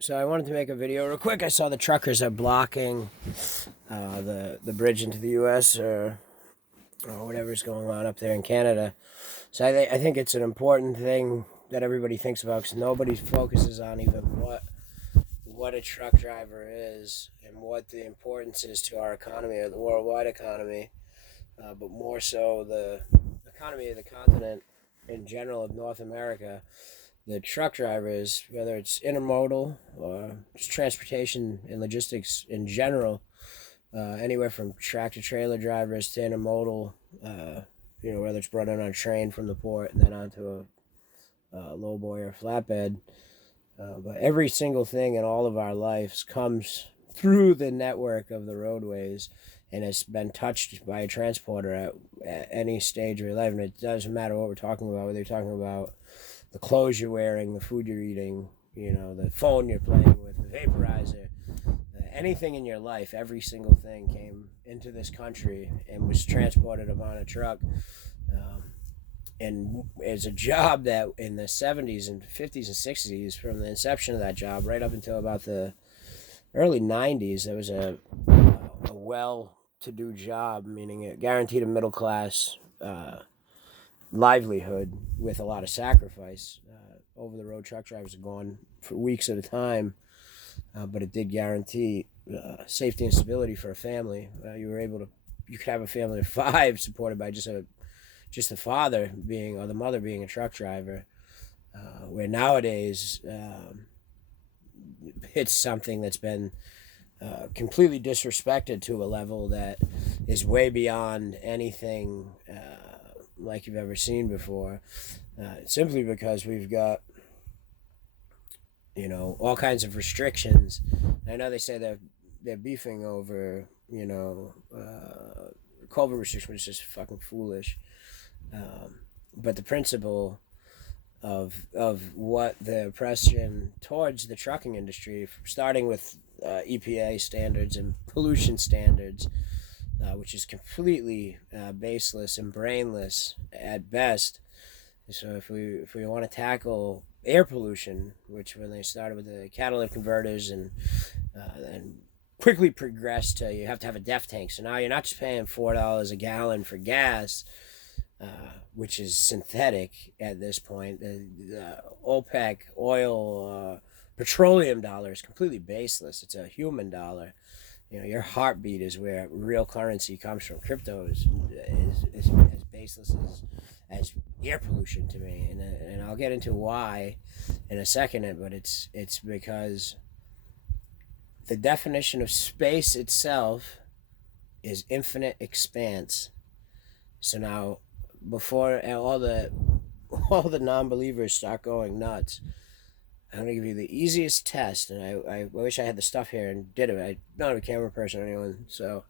So I wanted to make a video real quick. I saw the truckers are blocking the bridge into the U.S. Or whatever's going on up there in Canada. So I think it's an important thing that everybody thinks about because nobody focuses on even what a truck driver is and what the importance is to our economy or the worldwide economy, but more so the economy of the continent in general of North America. The truck drivers, whether it's intermodal or just transportation and logistics in general, anywhere from tractor trailer drivers to intermodal, whether it's brought in on a train from the port and then onto a low boy or flatbed. But every single thing in all of our lives comes through the network of the roadways and has been touched by a transporter at any stage of your life. And it doesn't matter what we're talking about, whether you're talking about the clothes you're wearing, the food you're eating, the phone you're playing with, the vaporizer, anything in your life, every single thing came into this country and was transported upon a truck. And it's a job that in the 70s and 50s and 60s, from the inception of that job right up until about the early 90s, there was a well-to-do job, meaning it guaranteed a middle class livelihood with a lot of sacrifice. Over the road truck drivers are gone for weeks at a time, but it did guarantee safety and stability for a family. You could have a family of five supported by just the father being or the mother being a truck driver. Where nowadays it's something that's been completely disrespected to a level that is way beyond anything like you've ever seen before. Simply because we've got all kinds of restrictions. I know they say they're beefing over COVID restriction, which is just fucking foolish. But the principle of what the oppression towards the trucking industry, starting with EPA standards and pollution standards, which is completely baseless and brainless at best. So if we want to tackle air pollution, which when they started with the catalytic converters and quickly progressed to you have to have a DEF tank. So now you're not just paying $4 a gallon for gas, which is synthetic at this point. The OPEC oil petroleum dollar is completely baseless. It's a human dollar. Your heartbeat is where real currency comes from. Crypto is as baseless as air pollution to me, and I'll get into why in a second. But it's because the definition of space itself is infinite expanse. So now, before all the non-believers start going nuts, I'm gonna give you the easiest test, and I wish I had the stuff here and did it. I'm not a camera person or anyone, so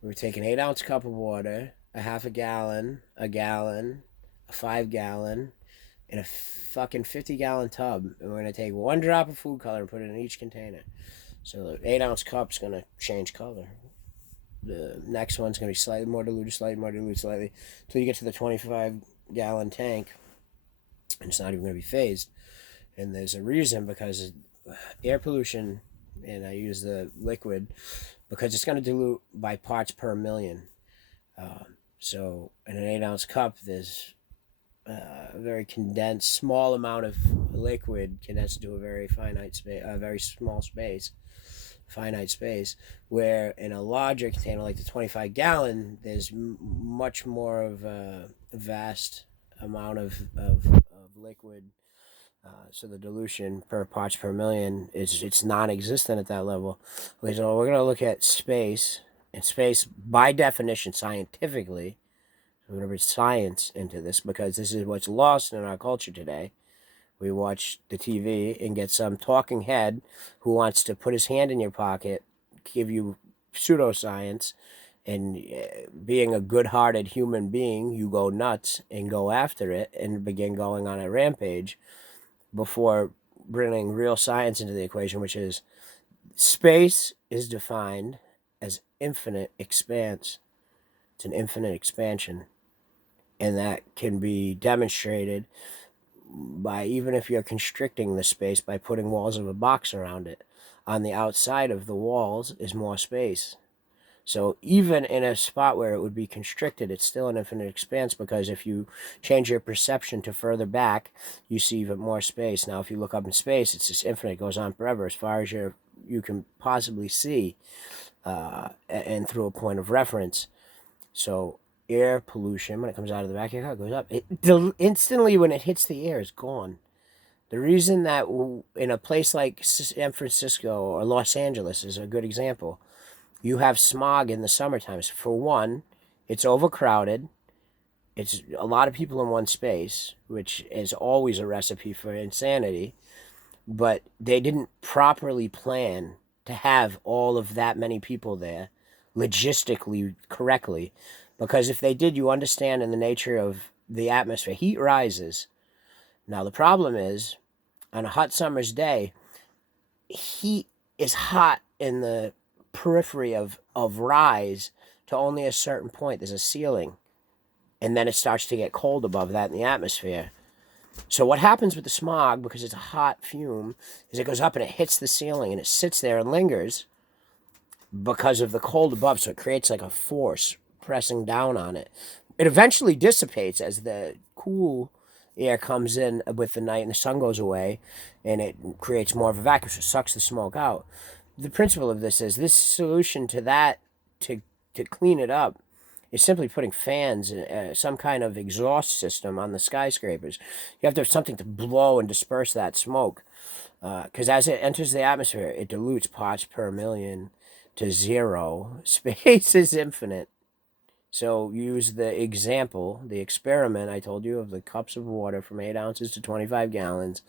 we take an 8-ounce cup of water, a half a gallon, a 5 gallon, in a fucking 50-gallon tub, and we're gonna take one drop of food color and put it in each container. So the 8-ounce cup's gonna change color. The next one's gonna be slightly more diluted, slightly, until you get to the 25-gallon tank, and it's not even gonna be phased. And there's a reason, because air pollution, and I use the liquid because it's going to dilute by parts per million. So in an 8-ounce cup, there's a very condensed, small amount of liquid condensed into a very finite space, a very small space, finite space. Where in a larger container like the 25-gallon, there's much more of a vast amount of liquid. So the dilution per parts per million it's non-existent at that level. Okay, so we're going to look at space, and space by definition scientifically. We're going to bring science into this because this is what's lost in our culture today. We watch the TV and get some talking head who wants to put his hand in your pocket, give you pseudoscience, and being a good-hearted human being, you go nuts and go after it and begin going on a rampage before bringing real science into the equation, which is space is defined as infinite expanse. It's an infinite expansion, and that can be demonstrated by, even if you're constricting the space by putting walls of a box around it, on the outside of the walls is more space. So even in a spot where it would be constricted, it's still an infinite expanse, because if you change your perception to further back, you see even more space. Now, if you look up in space, it's just infinite. It goes on forever as far as you can possibly see, and through a point of reference. So air pollution, when it comes out of the vacuum, it goes up. Instantly when it hits the air, it's gone. The reason that in a place like San Francisco or Los Angeles is a good example, you have smog in the summertime. For one, it's overcrowded. It's a lot of people in one space, which is always a recipe for insanity. But they didn't properly plan to have all of that many people there logistically correctly. Because if they did, you understand in the nature of the atmosphere, heat rises. Now, the problem is, on a hot summer's day, heat is hot in the periphery of rise to only a certain point. There's a ceiling. And then it starts to get cold above that in the atmosphere. So what happens with the smog, because it's a hot fume, is it goes up and it hits the ceiling and it sits there and lingers because of the cold above. So it creates like a force pressing down on it. It eventually dissipates as the cool air comes in with the night and the sun goes away, and it creates more of a vacuum, so it sucks the smoke out. The principle of this is, this solution to that, to clean it up, is simply putting fans, some kind of exhaust system on the skyscrapers. You have to have something to blow and disperse that smoke, because as it enters the atmosphere, it dilutes parts per million to zero. Space is infinite. So use the example, the experiment I told you of the cups of water from 8 ounces to 25 gallons.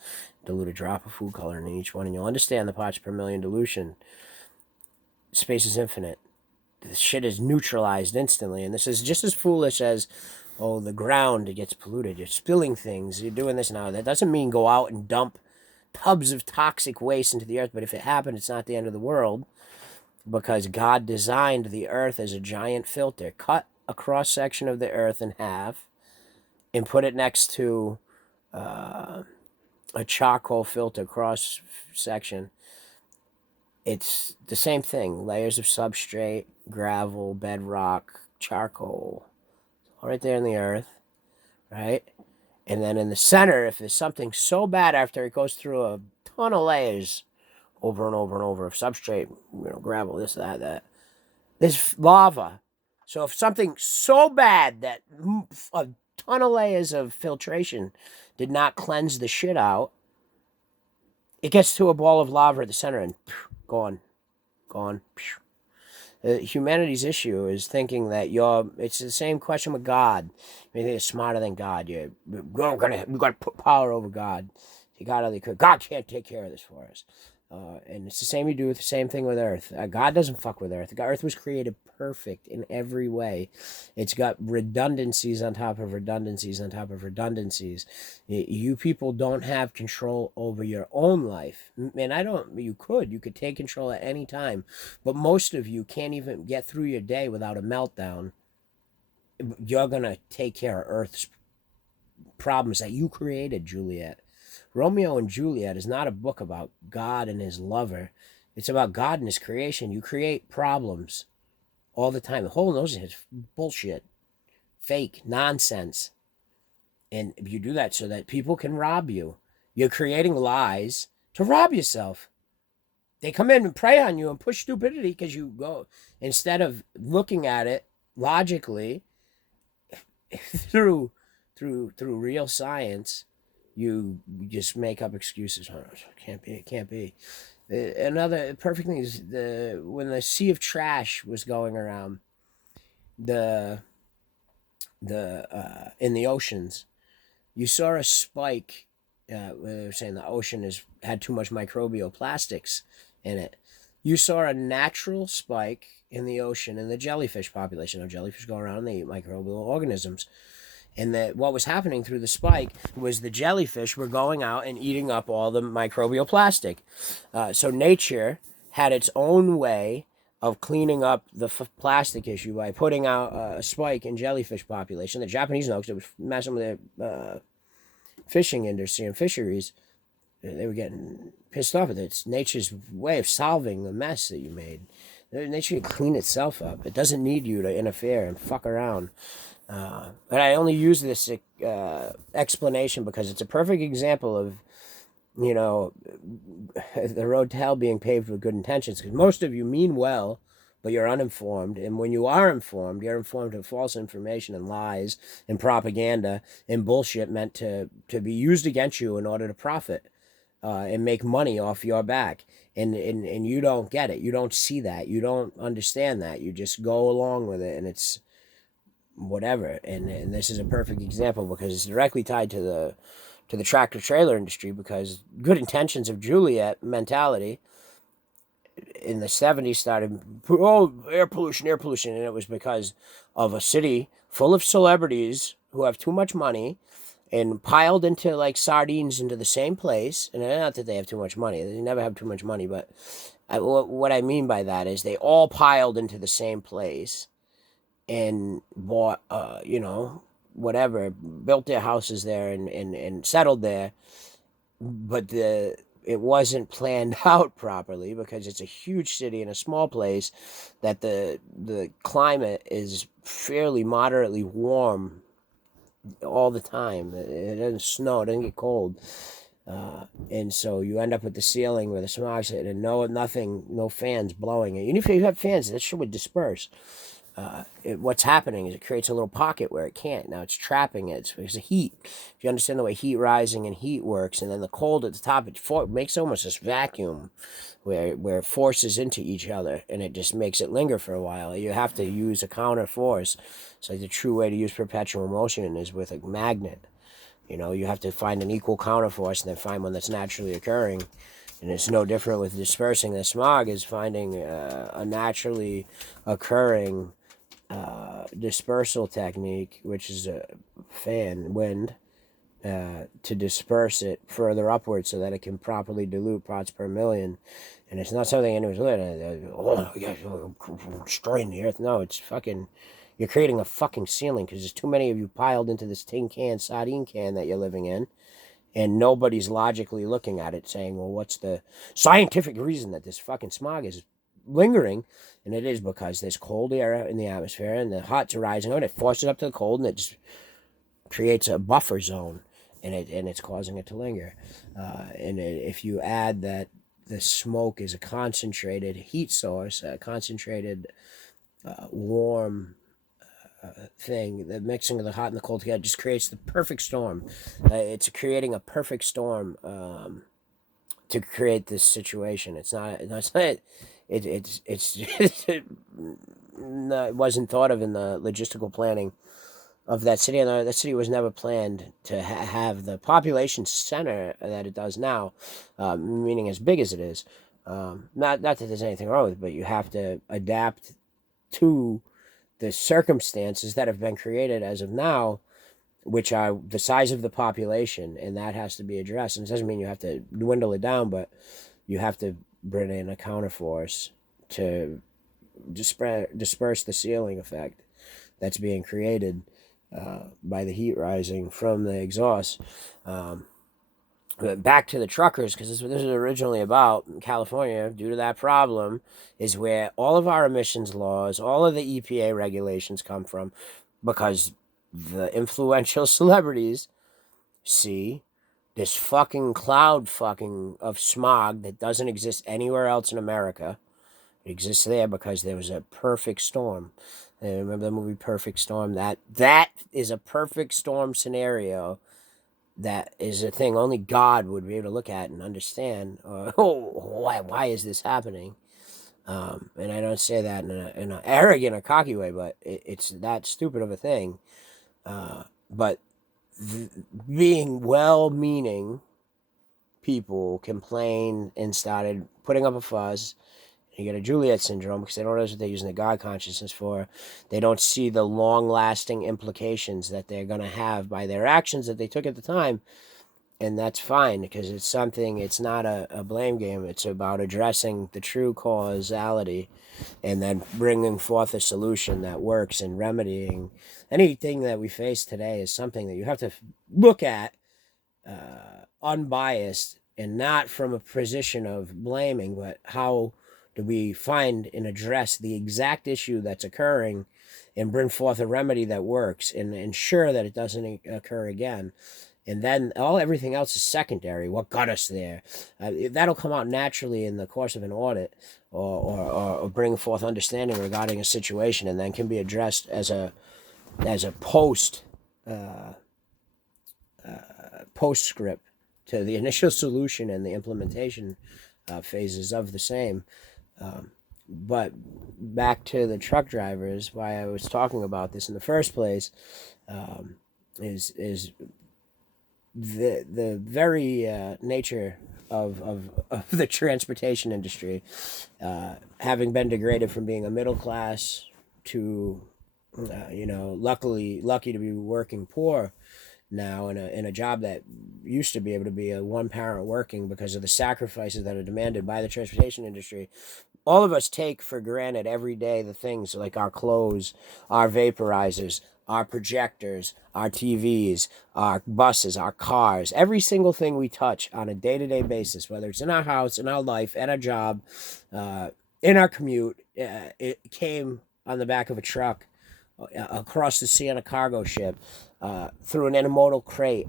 Dilute a drop of food coloring in each one, and you'll understand the parts per million dilution. Space is infinite. The shit is neutralized instantly, and this is just as foolish as, oh, the ground gets polluted. You're spilling things. You're doing this now. That doesn't mean go out and dump tubs of toxic waste into the earth, but if it happened, it's not the end of the world, because God designed the earth as a giant filter. Cut a cross-section of the earth in half and put it next to a charcoal filter cross-section. It's the same thing. Layers of substrate, gravel, bedrock, charcoal, all right there in the earth, right? And then in the center, if there's something so bad after it goes through a ton of layers over and over and over of substrate, gravel, this, that, there's lava. So if something so bad that a ton of layers of filtration did not cleanse the shit out, it gets to a ball of lava at the center and gone. Humanity's issue is thinking that it's the same question with God. You're smarter than God. We've got to put power over God. God can't take care of this for us. And it's the same you do with the same thing with Earth. God doesn't fuck with Earth. Earth was created perfect in every way. It's got redundancies on top of redundancies on top of redundancies. You people don't have control over your own life. And you could take control at any time. But most of you can't even get through your day without a meltdown. You're going to take care of Earth's problems that you created, Juliet. Romeo and Juliet is not a book about God and his lover. It's about God and his creation. You create problems all the time. The whole notion is bullshit, fake, nonsense. And you do that so that people can rob you. You're creating lies to rob yourself. They come in and prey on you and push stupidity because you go, instead of looking at it logically through real science, you just make up excuses. Oh, it can't be. Another perfect thing is when the sea of trash was going around in the oceans, you saw a spike. They were saying the ocean had too much microbial plastics in it. You saw a natural spike in the ocean in the jellyfish population. Jellyfish go around and they eat microbial organisms. And what was happening through the spike was the jellyfish were going out and eating up all the microbial plastic. So nature had its own way of cleaning up the plastic issue by putting out a spike in jellyfish population. The Japanese know because it was messing with their fishing industry and fisheries, they were getting pissed off at it. It's nature's way of solving the mess that you made. Nature can clean itself up. It doesn't need you to interfere and fuck around. But I only use this explanation because it's a perfect example of, you know, the road to hell being paved with good intentions. Because most of you mean well, but you're uninformed. And when you are informed, you're informed of false information and lies and propaganda and bullshit meant to be used against you in order to profit and make money off your back. And you don't get it. You don't see that. You don't understand that. You just go along with it, and it's whatever. And this is a perfect example because it's directly tied to the tractor trailer industry, because good intentions of Juliet mentality in the 70s started, oh, air pollution, and it was because of a city full of celebrities who have too much money and piled into like sardines into the same place. And not that they have too much money, they never have too much money, but what I mean by that is they all piled into the same place and bought, whatever, built their houses there and settled there. But it wasn't planned out properly because it's a huge city in a small place that the climate is fairly moderately warm all the time. It doesn't snow, it doesn't get cold. And so you end up with the ceiling where the smog's hitting and no fans blowing it. Even if you have fans, that shit would disperse. What's happening is it creates a little pocket where it can't. Now it's trapping it. It's because of heat. If you understand the way heat rising and heat works, and then the cold at the top, it makes almost this vacuum where it forces into each other, and it just makes it linger for a while. You have to use a counter force. So the true way to use perpetual motion is with a magnet. You have to find an equal counter force and then find one that's naturally occurring. And it's no different with dispersing the smog, is finding a naturally occurring dispersal technique, which is a wind, to disperse it further upwards so that it can properly dilute parts per million. And it's not something anyone's looking at. Oh, yeah, destroying the earth. No, it's fucking, you're creating a fucking ceiling because there's too many of you piled into this sardine can that you're living in. And nobody's logically looking at it saying, well, what's the scientific reason that this fucking smog is lingering? And it is because there's cold air in the atmosphere and the hot's rising and it forces up to the cold, and it just creates a buffer zone, and it's causing it to linger. If you add that the smoke is a concentrated heat source, a concentrated warm thing, the mixing of the hot and the cold together just creates the perfect storm. It's creating a perfect storm to create this situation. It wasn't thought of in the logistical planning of that city, and that city was never planned to have the population center that it does now, meaning as big as it is. Not that there's anything wrong with it, but you have to adapt to the circumstances that have been created as of now, which are the size of the population, and that has to be addressed. And it doesn't mean you have to dwindle it down, but you have to bring in a counterforce to disperse the ceiling effect that's being created by the heat rising from the exhaust. Back to the truckers, because this is originally about California, due to that problem, is where all of our emissions laws, all of the EPA regulations come from, because the influential celebrities see this fucking cloud fucking of smog that doesn't exist anywhere else in America. It exists there because there was a perfect storm. Remember the movie Perfect Storm? That is a perfect storm scenario. That is a thing only God would be able to look at and understand. Why is this happening? And I don't say that in an arrogant or cocky way, but it's that stupid of a thing. But being well-meaning people complained and started putting up a fuss. You get a Juliet syndrome because they don't know what they're using the God consciousness for. They don't see the long-lasting implications that they're going to have by their actions that they took at the time. And that's fine, because it's not a blame game. It's about addressing the true causality and then bringing forth a solution that works, and remedying anything that we face today is something that you have to look at unbiased and not from a position of blaming, but how do we find and address the exact issue that's occurring and bring forth a remedy that works and ensure that it doesn't occur again. And then everything else is secondary. What got us there? That'll come out naturally in the course of an audit, or bring forth understanding regarding a situation, and then can be addressed as a post postscript to the initial solution and the implementation phases of the same. But back to the truck drivers, why I was talking about this in the first place, is the very nature of the transportation industry, having been degraded from being a middle class to, lucky to be working poor now in a job that used to be able to be a one parent working because of the sacrifices that are demanded by the transportation industry. All of us take for granted every day the things like our clothes, our vaporizers, our projectors, our TVs, our buses, our cars, every single thing we touch on a day-to-day basis, whether it's in our house, in our life, at our job, in our commute, it came on the back of a truck, across the sea on a cargo ship, through an intermodal crate,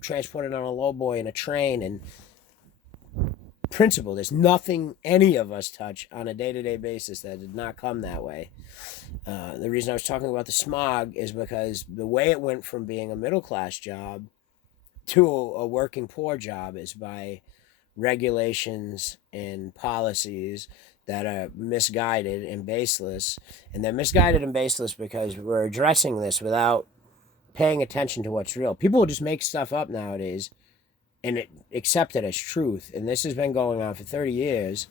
transported on a lowboy in a train, and principle. There's nothing any of us touch on a day-to-day basis that did not come that way. The reason I was talking about the smog is because the way it went from being a middle-class job to a working poor job is by regulations and policies that are misguided and baseless. And they're misguided and baseless because we're addressing this without paying attention to what's real. People will just make stuff up nowadays and accept it as truth. And this has been going on for 30 years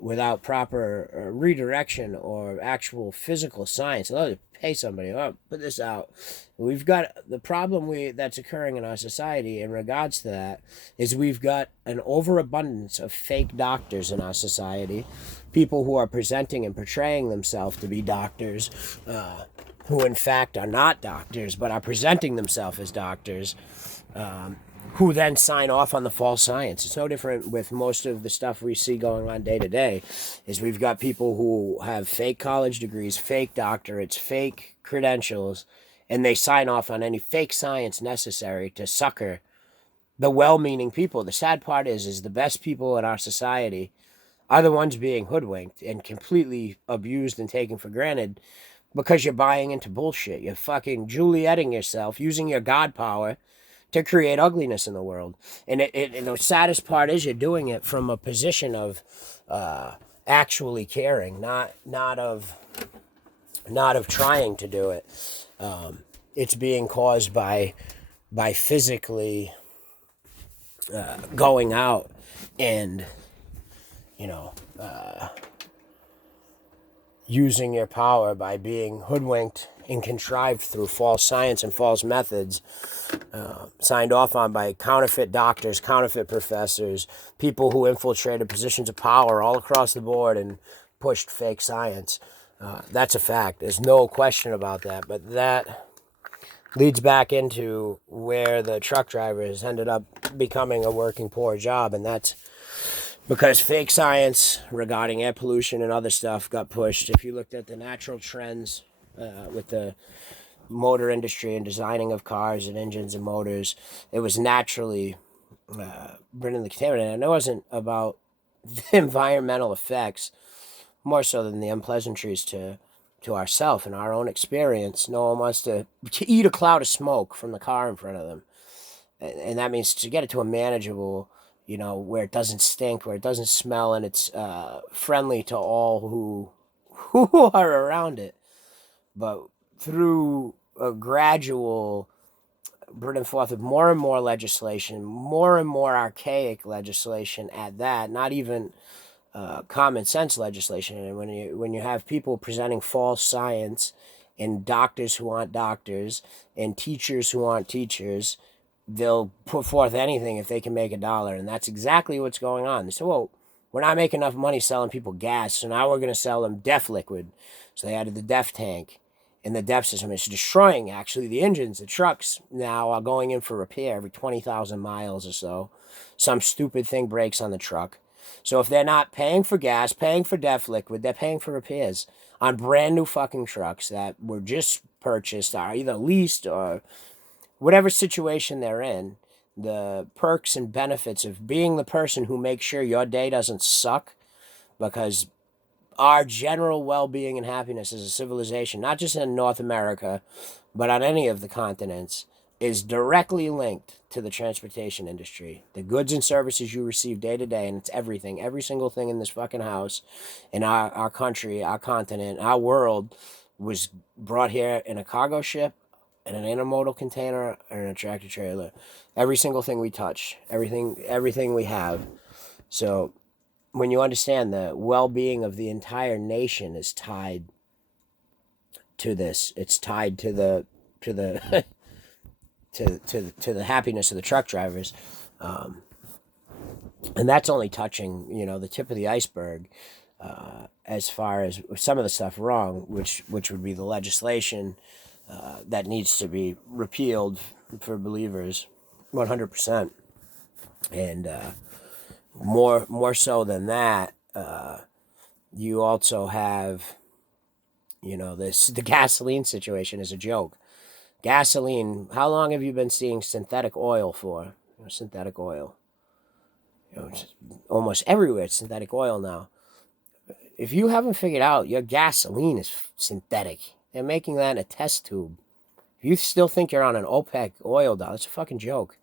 without proper redirection or actual physical science. Let us pay somebody, put this out. We've got the problem that's occurring in our society in regards to that is we've got an overabundance of fake doctors in our society, people who are presenting and portraying themselves to be doctors, who in fact are not doctors but are presenting themselves as doctors, who then sign off on the false science. It's no different with most of the stuff we see going on day to day. Is we've got people who have fake college degrees, fake doctorates, fake credentials, and they sign off on any fake science necessary to sucker the well-meaning people. The sad part is the best people in our society are the ones being hoodwinked and completely abused and taken for granted because you're buying into bullshit. You're fucking Julietting yourself, using your God power to create ugliness in the world. And the saddest part is you're doing it from a position of actually caring, not of trying to do it. It's being caused by physically going out and using your power by being hoodwinked and contrived through false science and false methods, signed off on by counterfeit doctors, counterfeit professors, people who infiltrated positions of power all across the board and pushed fake science. That's a fact. There's no question about that. But that leads back into where the truck drivers ended up becoming a working poor job, and that's because fake science regarding air pollution and other stuff got pushed. If you looked at the natural trends with the motor industry and designing of cars and engines and motors, it was naturally bringing the contaminant. And it wasn't about the environmental effects, more so than the unpleasantries to ourselves and our own experience. No one wants to eat a cloud of smoke from the car in front of them. And that means to get it to a manageable, where it doesn't stink, where it doesn't smell, and it's friendly to all who are around it. But through a gradual bringing forth of more and more legislation, more and more archaic legislation at that, not even common sense legislation. And when you have people presenting false science, and doctors who aren't doctors, and teachers who aren't teachers, they'll put forth anything if they can make $1. And that's exactly what's going on. They say, well, we're not making enough money selling people gas, so now we're going to sell them DEF liquid. So they added the DEF tank. in the DEF system. It's destroying, actually, the engines. The trucks now are going in for repair every 20,000 miles or so. Some stupid thing breaks on the truck. So if they're not paying for gas, paying for DEF liquid, they're paying for repairs on brand new fucking trucks that were just purchased, are either leased or whatever situation they're in. The perks and benefits of being the person who makes sure your day doesn't suck, because our general well-being and happiness as a civilization, not just in North America, but on any of the continents, is directly linked to the transportation industry. The goods and services you receive day to day, and it's everything, every single thing in this fucking house, in our country, our continent, our world, was brought here in a cargo ship, in an intermodal container, or in a tractor trailer. Every single thing we touch, everything we have. So when you understand the well-being of the entire nation is tied to this, it's tied to the to the happiness of the truck drivers, and that's only touching the tip of the iceberg, as far as some of the stuff wrong, which would be the legislation that needs to be repealed for believers, 100%, and more so than that, you also have, the gasoline situation is a joke. Gasoline, how long have you been seeing synthetic oil for? Synthetic oil. It's almost everywhere it's synthetic oil now. If you haven't figured out, your gasoline is synthetic. They're making that in a test tube. If you still think you're on an OPEC oil dial, it's a fucking joke.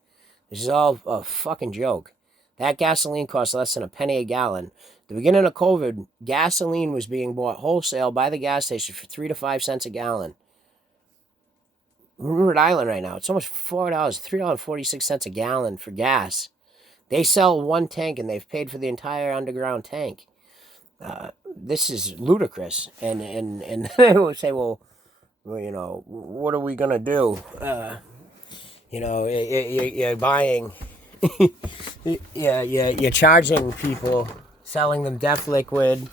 This is all a fucking joke. That gasoline costs less than a penny a gallon. At the beginning of COVID, gasoline was being bought wholesale by the gas station for 3 to 5 cents a gallon. Rhode Island right now, it's almost $4, $3.46 a gallon for gas. They sell one tank and they've paid for the entire underground tank. This is ludicrous. And they would say, well, what are we gonna do? You're buying, you're charging people, selling them DEF liquid,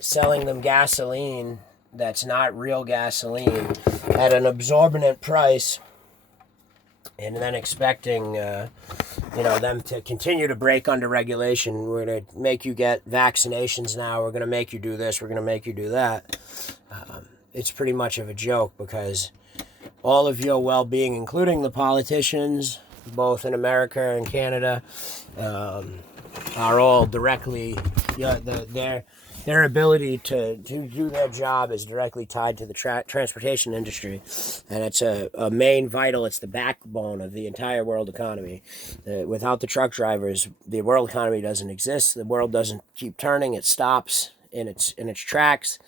selling them gasoline that's not real gasoline at an exorbitant price, and then expecting them to continue to break under regulation. We're going to make you get vaccinations now. We're going to make you do this. We're going to make you do that. It's pretty much of a joke, because all of your well-being, including the politicians, both in America and Canada, are all directly, their ability to do their job is directly tied to the transportation industry. And it's a main vital, it's the backbone of the entire world economy. Without the truck drivers, the world economy doesn't exist. The world doesn't keep turning. It stops in its tracks.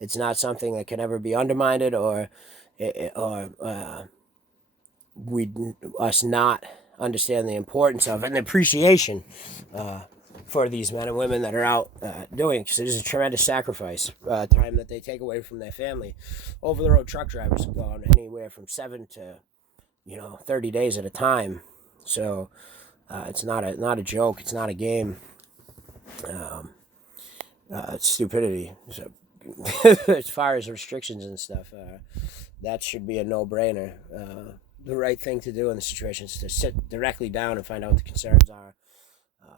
It's not something that can ever be undermined, or us not understand the importance of and the appreciation for these men and women that are out doing it, because it is a tremendous sacrifice, time that they take away from their family. Over-the-road truck drivers have gone anywhere from 7 to 30 days at a time. So it's not a joke. It's not a game. It's stupidity. So as far as restrictions and stuff, that should be a no-brainer. The right thing to do in the situation is to sit directly down and find out what the concerns are.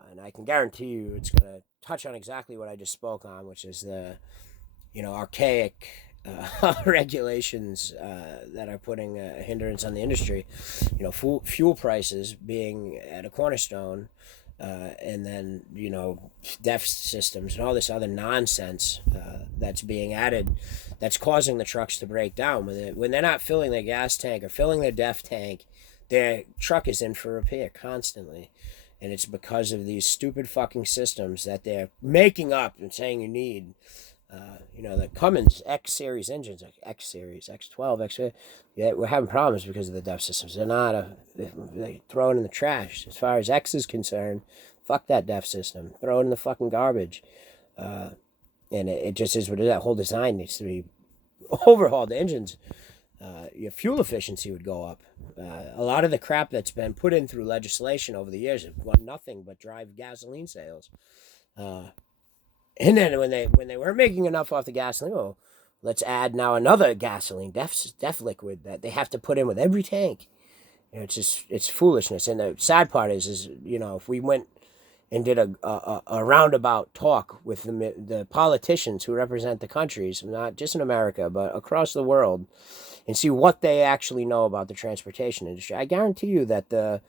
And I can guarantee you it's going to touch on exactly what I just spoke on, which is the, archaic regulations that are putting a hindrance on the industry. Fuel prices being at a cornerstone, and then, DEF systems and all this other nonsense that's being added, that's causing the trucks to break down. When they're not filling their gas tank or filling their DEF tank, their truck is in for repair constantly. And it's because of these stupid fucking systems that they're making up and saying you need. The Cummins X series engines, like X series, X12, X. Yeah, we're having problems because of the DEF systems. They're not they throw it in the trash. As far as X is concerned, fuck that DEF system. Throw it in the fucking garbage. And it just is what it is. That whole design needs to be overhauled. The engines, your fuel efficiency would go up. A lot of the crap that's been put in through legislation over the years have done nothing but drive gasoline sales. And then when they weren't making enough off the gasoline, let's add now another gasoline, def liquid that they have to put in with every tank. It's foolishness. And the sad part is if we went and did a roundabout talk with the politicians who represent the countries, not just in America, but across the world, and see what they actually know about the transportation industry, I guarantee you that the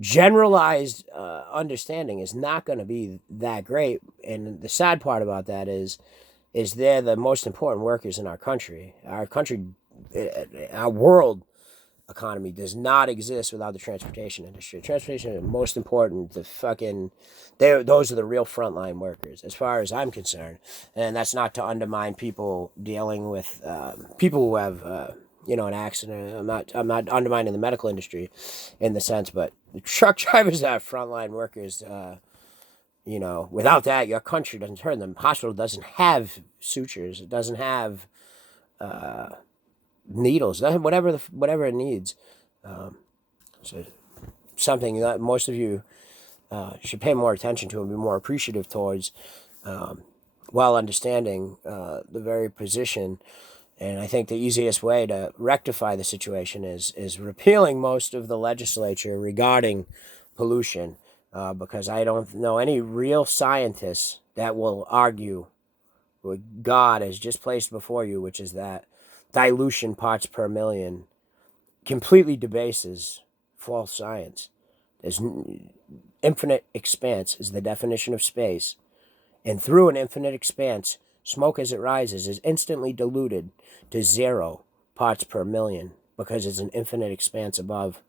generalized understanding is not going to be that great. And the sad part about that is they're the most important workers in our country. Our world economy does not exist without the transportation industry. Transportation is the most important. Those are the real frontline workers, as far as I'm concerned. And that's not to undermine people dealing with people who have an accident. I'm not undermining the medical industry in the sense, but the truck drivers are frontline workers. Without that, your country doesn't turn. The hospital doesn't have sutures. It doesn't have needles, whatever it needs. So something that most of you should pay more attention to and be more appreciative towards, while understanding the very position. And I think the easiest way to rectify the situation is repealing most of the legislature regarding pollution, because I don't know any real scientists that will argue what God has just placed before you, which is that dilution parts per million completely debases false science. There's infinite expanse is the definition of space, and through an infinite expanse, smoke as it rises is instantly diluted to 0 parts per million because it's an infinite expanse above.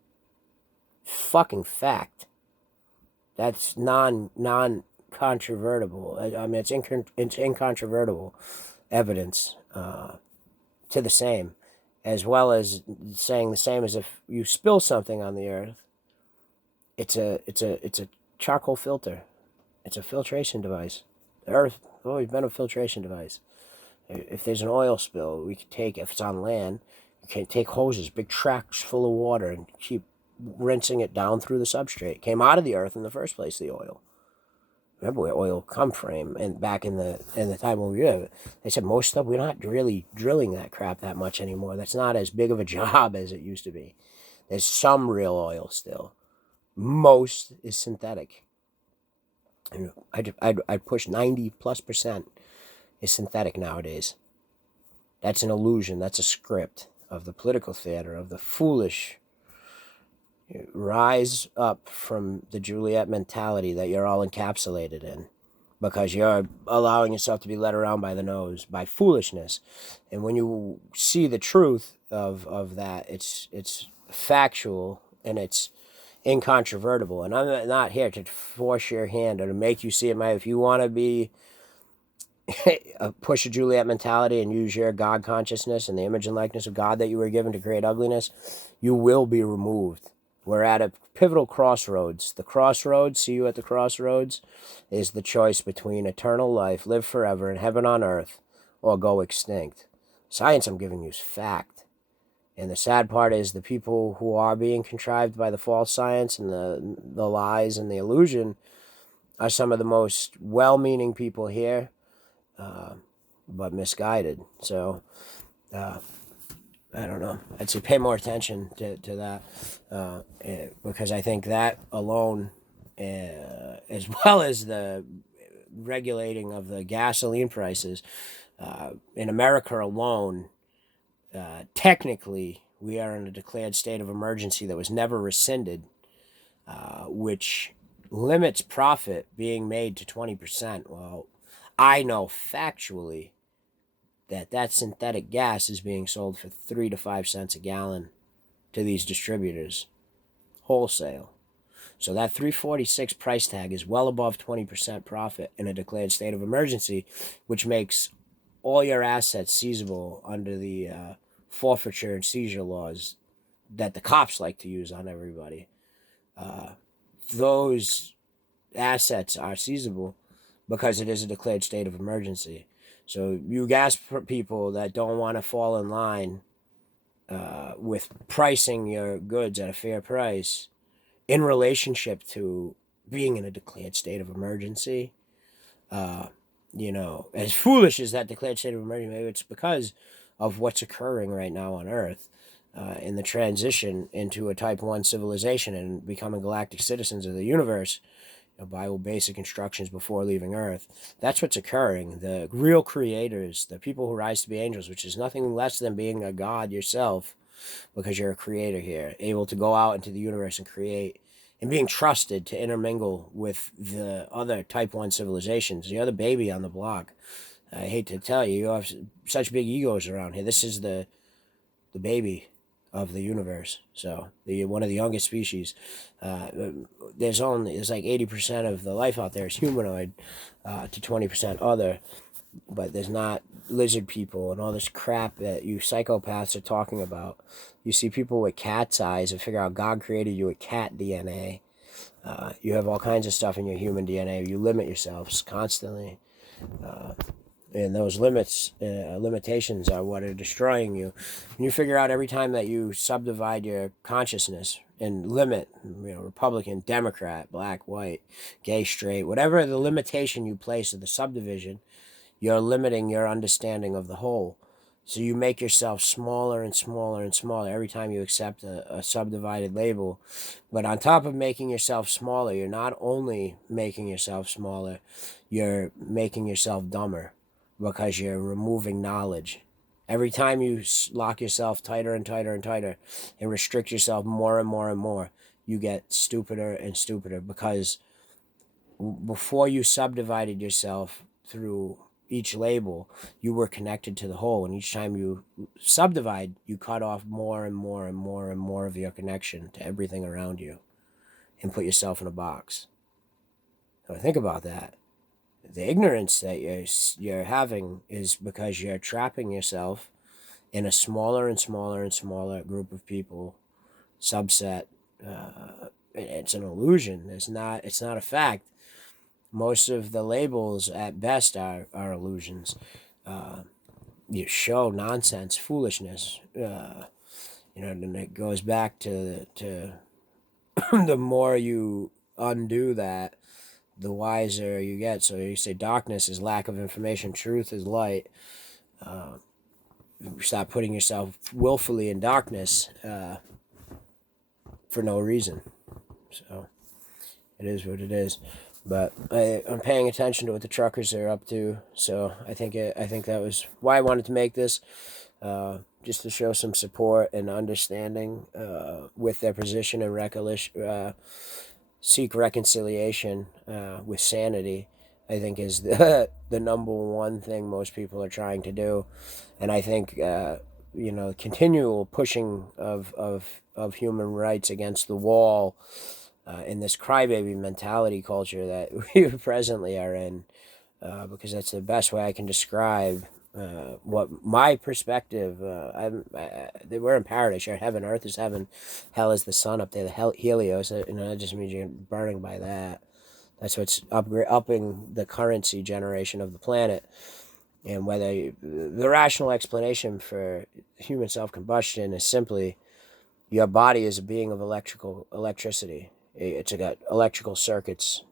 Fucking fact. That's non-controvertible. I mean, it's incontrovertible evidence to the same, as well as saying the same as if you spill something on the earth. It's a charcoal filter. It's a filtration device. The earth has always been a filtration device. If there's an oil spill, we could take, if it's on land, you can take hoses, big tracks full of water, and keep rinsing it down through the substrate. It came out of the earth in the first place, the oil. Remember where oil come from? And back in the time when we were, they said most stuff, we're not really drilling that crap that much anymore. That's not as big of a job as it used to be. There's some real oil still. Most is synthetic. And I'd push 90+% is synthetic nowadays. That's an illusion. That's a script of the political theater, of the foolish rise up from the Juliet mentality that you're all encapsulated in, because you're allowing yourself to be led around by the nose by foolishness. And when you see the truth of that, it's factual and it's incontrovertible. And I'm not here to force your hand or to make you see it. If you want to be push a Juliet mentality and use your God consciousness and the image and likeness of God that you were given to create ugliness, you will be removed. We're at a pivotal crossroads. The crossroads, see you at the crossroads, is the choice between eternal life, live forever in heaven on earth, or go extinct. Science I'm giving you is fact. And the sad part is the people who are being contrived by the false science and the lies and the illusion are some of the most well-meaning people here, but misguided. So, I don't know. I'd say pay more attention to that, because I think that alone, as well as the regulating of the gasoline prices, in America alone, technically we are in a declared state of emergency that was never rescinded, which limits profit being made to 20%. Well, I know factually that synthetic gas is being sold for 3 to 5 cents a gallon to these distributors, wholesale. So that 346 price tag is well above 20% profit in a declared state of emergency, which makes all your assets seizable under the forfeiture and seizure laws that the cops like to use on everybody. Those assets are seizable because it is a declared state of emergency. So you gas people that don't want to fall in line with pricing your goods at a fair price in relationship to being in a declared state of emergency, as foolish as that declared state of emergency, maybe it's because of what's occurring right now on Earth in the transition into a Type 1 civilization and becoming galactic citizens of the universe, Bible basic instructions before leaving Earth. That's what's occurring. The real creators, the people who rise to be angels, which is nothing less than being a god yourself, because you're a creator here, able to go out into the universe and create, and being trusted to intermingle with the other Type 1 civilizations. You're the baby on the block. I hate to tell you, you have such big egos around here. This is the baby of the universe. So one of the youngest species. There's like 80% of the life out there is humanoid, to 20% other. But there's not lizard people and all this crap that you psychopaths are talking about. You see people with cat's eyes and figure out God created you with cat DNA. You have all kinds of stuff in your human DNA. You limit yourselves constantly. And those limitations are what are destroying you. And you figure out every time that you subdivide your consciousness and limit, Republican, Democrat, black, white, gay, straight, whatever the limitation you place of the subdivision, you're limiting your understanding of the whole. So you make yourself smaller and smaller and smaller every time you accept a subdivided label. But on top of making yourself smaller, you're not only making yourself smaller, you're making yourself dumber, because you're removing knowledge. Every time you lock yourself tighter and tighter and tighter and restrict yourself more and more and more, you get stupider and stupider, because before you subdivided yourself through each label, you were connected to the whole. And each time you subdivide, you cut off more and more and more and more of your connection to everything around you and put yourself in a box. So think about that. The ignorance that you're having is because you're trapping yourself in a smaller and smaller and smaller group of people, subset. It's an illusion. It's not a fact. Most of the labels at best are illusions. You show nonsense, foolishness. And it goes back to the more you undo that, the wiser you get. So you say darkness is lack of information, truth is light. You stop putting yourself willfully in darkness for no reason. So it is what it is. But I'm paying attention to what the truckers are up to. So I think that was why I wanted to make this, just to show some support and understanding with their position and seek reconciliation with sanity. I think is the number one thing most people are trying to do. And I think continual pushing of human rights against the wall in this crybaby mentality culture that we presently are in, because that's the best way I can describe what my perspective. We're in paradise. You're in heaven. Earth is heaven. Hell is the sun up there. The Helios. That just means you're burning by that. That's what's upping the currency generation of the planet. And whether the rational explanation for human self-combustion is simply your body is a being of electricity. It's got electrical circuits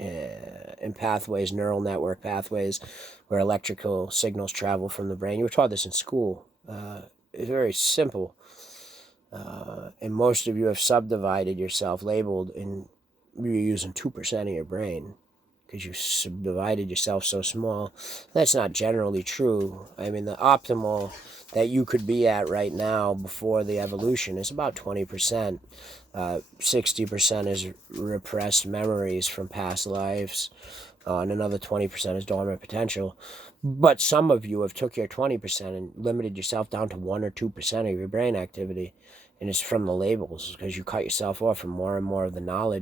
and pathways, neural network pathways, where electrical signals travel from the brain. You were taught this in school. It's very simple. And most of you have subdivided yourself, labeled, and you're using 2% of your brain because you subdivided yourself so small. That's not generally true. I mean, the optimal that you could be at right now before the evolution is about 20%. 60% is repressed memories from past lives, and another 20% is dormant potential. But some of you have took your 20% and limited yourself down to 1 or 2% of your brain activity, and it's from the labels, because you cut yourself off from more and more of the knowledge.